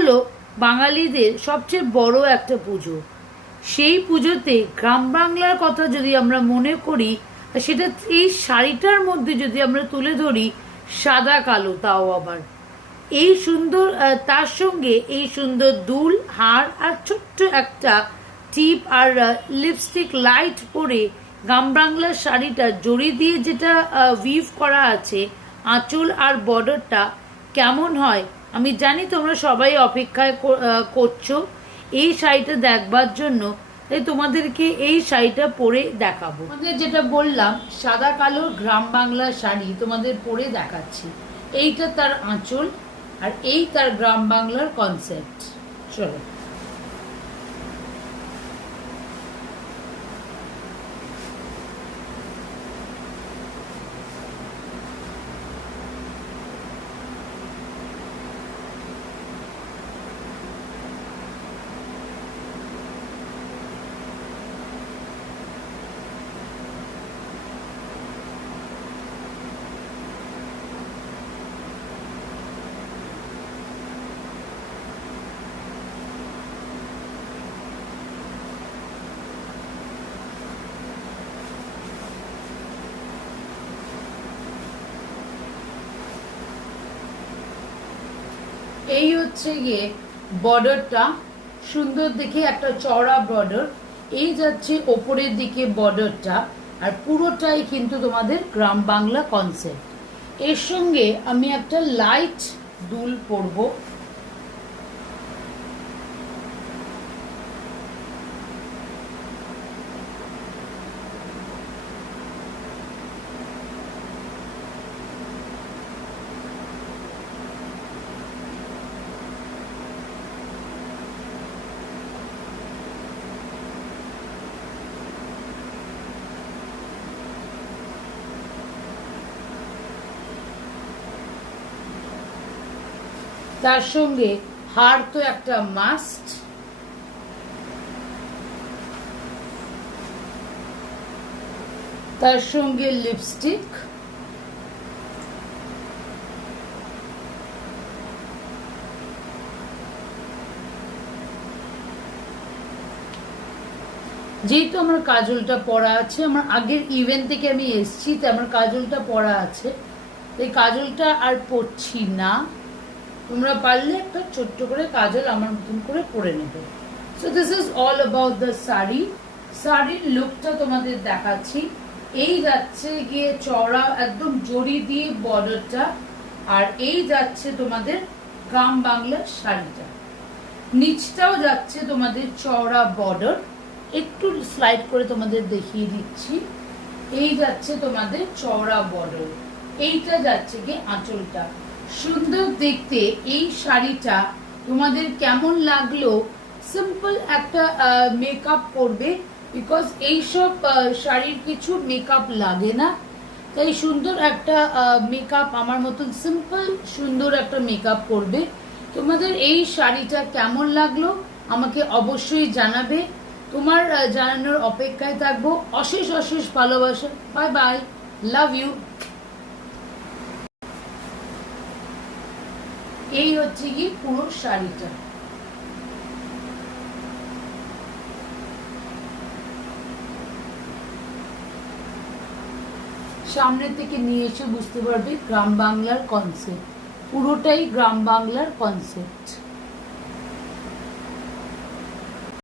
হলো বাঙালিদের সবচেয়ে বড় একটা পুজো। সেই পুজোতে গ্রাম বাংলার কথা যদি আমরা মনে করি, সেটা এই শাড়িটার মধ্যে যদি আমরা তুলে ধরি, সাদা কালো, তাও আবার এই সুন্দর, তার সঙ্গে এই সুন্দর দুল, হার আর ছোট্ট একটা টিপ আর লিপস্টিক লাইট পরে গ্রাম বাংলার শাড়িটা জড়ি দিয়ে যেটা উইভ করা আছে, আঁচল আর বর্ডারটা কেমন হয় আমি জানি তোমরা সবাই অপেক্ষায় করছো এই শাড়িটা দেখবার জন্য। তাই তোমাদেরকে এই শাড়িটা পরে দেখাবো। তোমাদের যেটা বললাম সাদা কালো গ্রাম বাংলা শাড়ি তোমাদের পরে দেখাচ্ছি। এইটা তার আঁচল আর এই তার গ্রাম বাংলার কনসেপ্ট। চলো। এই হচ্ছে গিয়ে বর্ডারটা, সুন্দর দেখে একটা চওড়া বর্ডার, এই যাচ্ছে ওপরের দিকে বর্ডারটা, আর পুরোটাই কিন্তু তোমাদের গ্রাম বাংলা কনসেপ্ট। এর সঙ্গে আমি একটা লাইট দুল পরবো। তার সঙ্গে হার তো একটা মাস্ট, তার সঙ্গে লিপস্টিক, যেহেতু আমার কাজলটা পরা আছে, আমার আগের ইভেন্ট থেকে আমি এসছি, তো আমার কাজলটা পরা আছে, এই কাজলটা আর পরছি না। তোমরা পারলে একটা ছোট্ট করে কাজল আমার মতন করে পরে নেবে। So this is all about the sari. শাড়ির লুকটা তোমাদের দেখাচ্ছি। এই যাচ্ছে গিয়ে চওড়া একদম জড়ি দিয়ে বর্ডারটা, আর এই যাচ্ছে তোমাদের গ্রাম বাংলার শাড়িটা, নিচটাও যাচ্ছে তোমাদের চওড়া বর্ডার। একটু স্লাইড করে তোমাদের দেখিয়ে দিচ্ছি। এই যাচ্ছে তোমাদের চওড়া বর্ডার, এইটা যাচ্ছে গিয়ে আঁচলটা। সুন্দর দেখতে এই শাড়িটা তোমাদের কেমন লাগলো? সিম্পল একটা মেকআপ করবে, বিকজ এইসব শাড়ির কিছু মেকআপ লাগে না, তাই সুন্দর একটা মেকআপ, আমার মতন সিম্পল সুন্দর একটা মেকআপ করবে। তোমাদের এই শাড়িটা কেমন লাগলো আমাকে অবশ্যই জানাবে। তোমার জানানোর অপেক্ষায় থাকবো। অশেষ অশেষ ভালোবাসা। Bye bye, love you. এই হচ্ছে কি পুরো শাড়িটা। সামনে থেকে নিয়ে এসে বুঝতে পারবে গ্রাম বাংলার কনসেপ্ট, পুরোটাই গ্রাম বাংলার কনসেপ্ট।